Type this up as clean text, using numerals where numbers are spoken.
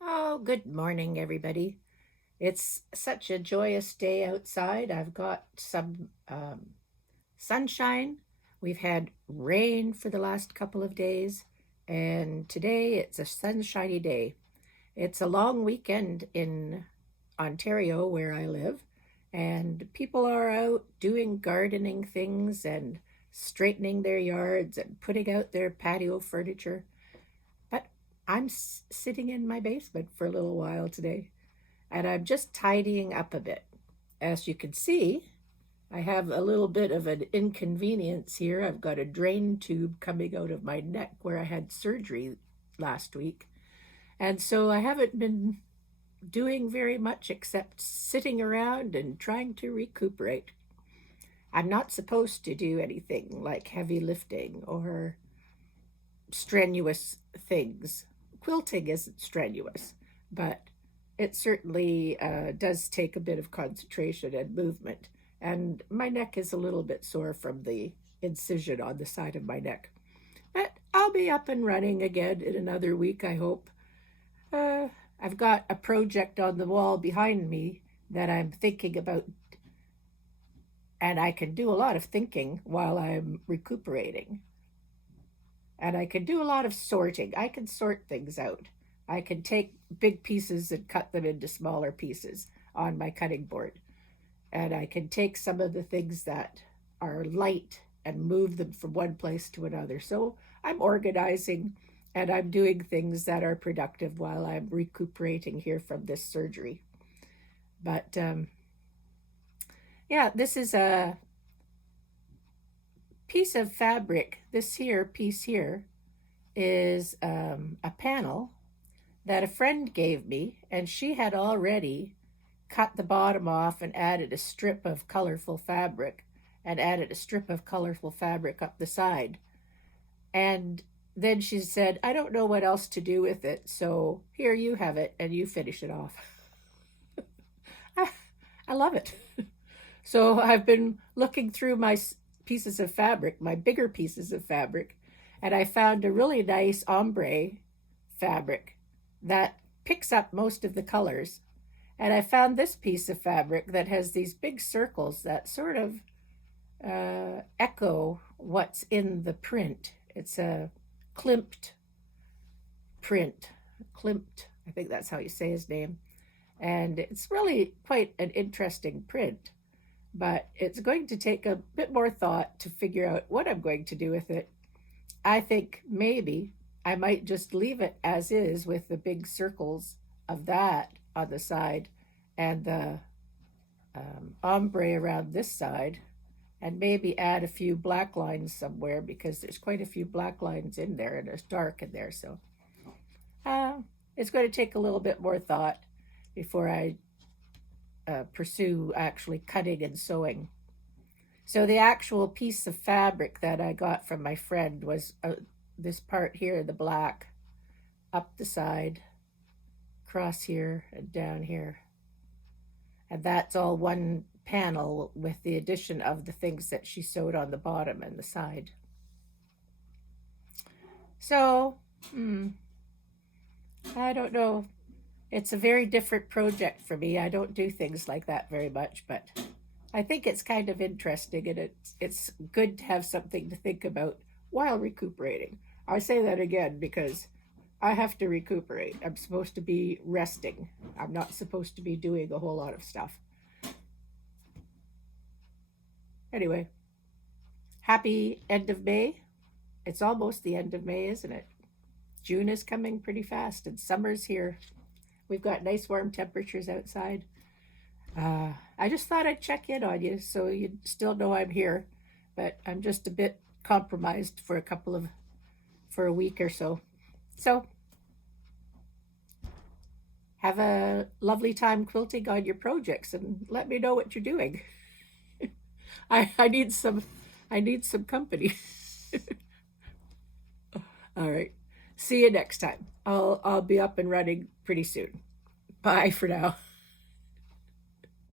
Oh, good morning, everybody. It's such a joyous day outside. I've got some sunshine. We've had rain for the last couple of days, and today it's a sunshiny day. It's a long weekend in Ontario, where I live, and people are out doing gardening things and straightening their yards and putting out their patio furniture. But I'm sitting in my basement for a little while today, and I'm just tidying up a bit. As you can see, I have a little bit of an inconvenience here. I've got a drain tube coming out of my neck where I had surgery last week. And so I haven't been doing very much except sitting around and trying to recuperate. I'm not supposed to do anything like heavy lifting or strenuous things. Quilting isn't strenuous, but it certainly does take a bit of concentration and movement. And my neck is a little bit sore from the incision on the side of my neck. But I'll be up and running again in another week, I hope. Uh, I've got a project on the wall behind me that I'm thinking about, and I can do a lot of thinking while I'm recuperating. And I can do a lot of sorting. I can sort things out. I can take big pieces and cut them into smaller pieces on my cutting board. And I can take some of the things that are light and move them from one place to another. So I'm organizing and I'm doing things that are productive while I'm recuperating here from this surgery. But yeah, this is a piece of fabric. This here piece here is a panel that a friend gave me, and she had already cut the bottom off and added a strip of colorful fabric and added a strip of colorful fabric up the side. And then she said, I don't know what else to do with it, so here you have it and you finish it off. I love it. So I've been looking through my pieces of fabric, my bigger pieces of fabric, and I found a really nice ombre fabric that picks up most of the colors. And I found this piece of fabric that has these big circles that sort of echo what's in the print. It's a Klimt print. Klimt, I think that's how you say his name. And it's really quite an interesting print, but it's going to take a bit more thought to figure out what I'm going to do with it. I think maybe I might just leave it as is with the big circles of that on the side and the ombre around this side, and maybe add a few black lines somewhere because there's quite a few black lines in there and it's dark in there. So uh, it's going to take a little bit more thought before I pursue actually cutting and sewing. So the actual piece of fabric that I got from my friend was this part here, the black, up the side, across here, and down here. And that's all one panel with the addition of the things that she sewed on the bottom and the side. So, I don't know. It's a very different project for me. I don't do things like that very much, but I think it's kind of interesting, and it's good to have something to think about while recuperating. I say that again because I have to recuperate. I'm supposed to be resting. I'm not supposed to be doing a whole lot of stuff. Anyway, happy end of May. It's almost the end of May, isn't it? June is coming pretty fast and summer's here. We've got nice warm temperatures outside. I just thought I'd check in on you so you still know I'm here, but I'm just a bit compromised for a week or so. So have a lovely time quilting on your projects and let me know what you're doing. I need some company. All right. See you next time. I'll be up and running pretty soon. Bye for now.